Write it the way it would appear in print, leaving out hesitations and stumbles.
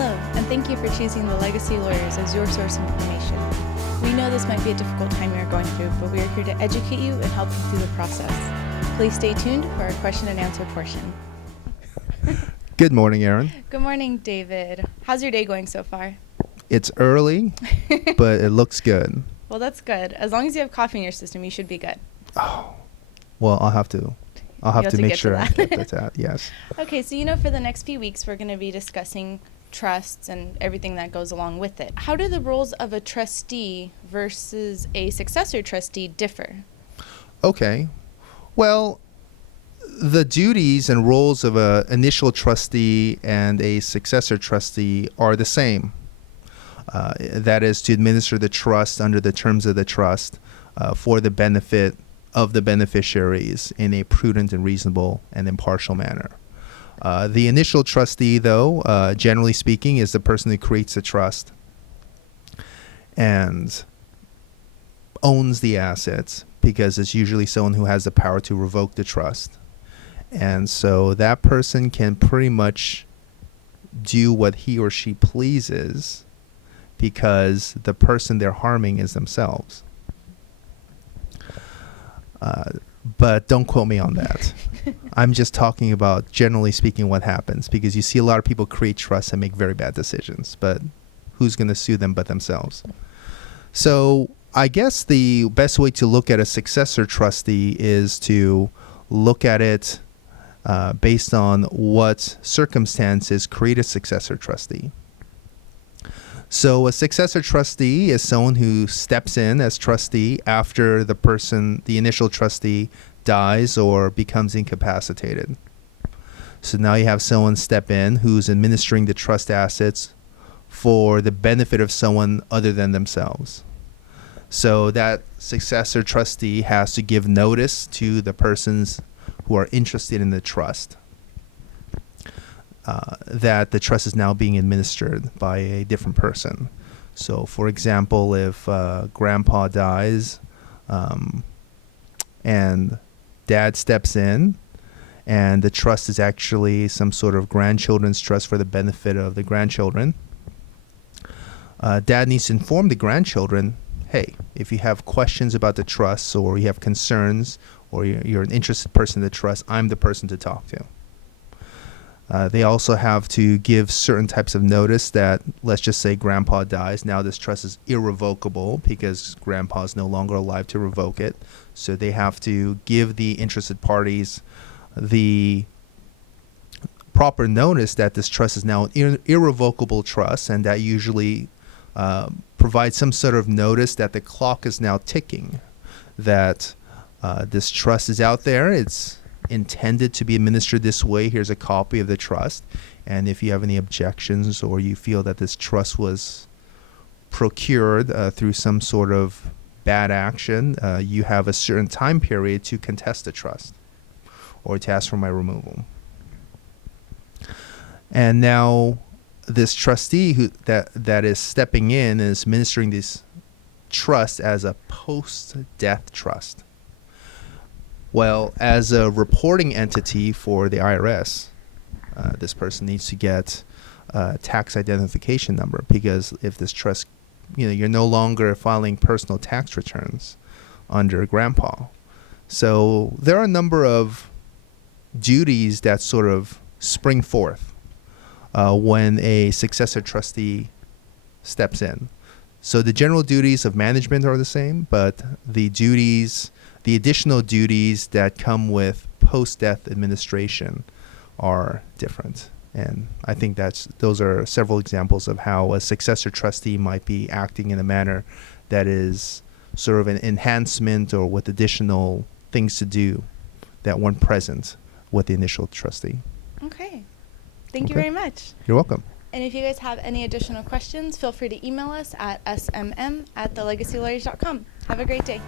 Hello, and thank you for choosing the Legacy Lawyers as your source of information. We know this might be a difficult time you're going through, but we are here to educate you and help you through the process. Please stay tuned for our question and answer portion. Good morning, Aaron. Good morning, David. How's your day going so far? It's early, but it looks good. Well, that's good. As long as you have coffee in your system, you should be good. Oh, well, I'll have to make sure I get that out. Yes. Okay, so for the next few weeks, we're going to be discussing trusts and everything that goes along with it. How do the roles of a trustee versus a successor trustee differ? Okay. Well, the duties and roles of an initial trustee and a successor trustee are the same. That is to administer the trust under the terms of the trust for the benefit of the beneficiaries in a prudent and reasonable and impartial manner. The initial trustee, though, generally speaking, is the person who creates the trust and owns the assets, because it's usually someone who has the power to revoke the trust. And so that person can pretty much do what he or she pleases because the person they're harming is themselves. But don't quote me on that. I'm just talking about, generally speaking, what happens, because you see a lot of people create trusts and make very bad decisions, but who's going to sue them but themselves? So I guess the best way to look at a successor trustee is to look at it based on what circumstances create a successor trustee. So a successor trustee is someone who steps in as trustee after the initial trustee dies or becomes incapacitated. So now you have someone step in who's administering the trust assets for the benefit of someone other than themselves. So that successor trustee has to give notice to the persons who are interested in the trust that the trust is now being administered by a different person. So, for example, if grandpa dies and dad steps in, and the trust is actually some sort of grandchildren's trust for the benefit of the grandchildren, dad needs to inform the grandchildren, hey, if you have questions about the trust or you have concerns or you're an interested person in the trust, I'm the person to talk to. They also have to give certain types of notice that, let's just say grandpa dies. Now this trust is irrevocable because grandpa is no longer alive to revoke it. So they have to give the interested parties the proper notice that this trust is now an irrevocable trust, and that usually provides some sort of notice that the clock is now ticking, that this trust is out there. It's intended to be administered this way. Here's a copy of the trust, and if you have any objections or you feel that this trust was procured through some sort of bad action, you have a certain time period to contest the trust or to ask for my removal. And now this trustee that is stepping in is administering this trust as a post-death trust. Well, as a reporting entity for the IRS, this person needs to get a tax identification number, because if this trust, you're no longer filing personal tax returns under grandpa. So there are a number of duties that sort of spring forth when a successor trustee steps in. So the general duties of management are the same, but the additional duties that come with post-death administration are different. And I think those are several examples of how a successor trustee might be acting in a manner that is sort of an enhancement or with additional things to do that weren't present with the initial trustee. Okay. Thank you very much. You're welcome. And if you guys have any additional questions, feel free to email us at smm@thelegacylawyers.com. Have a great day.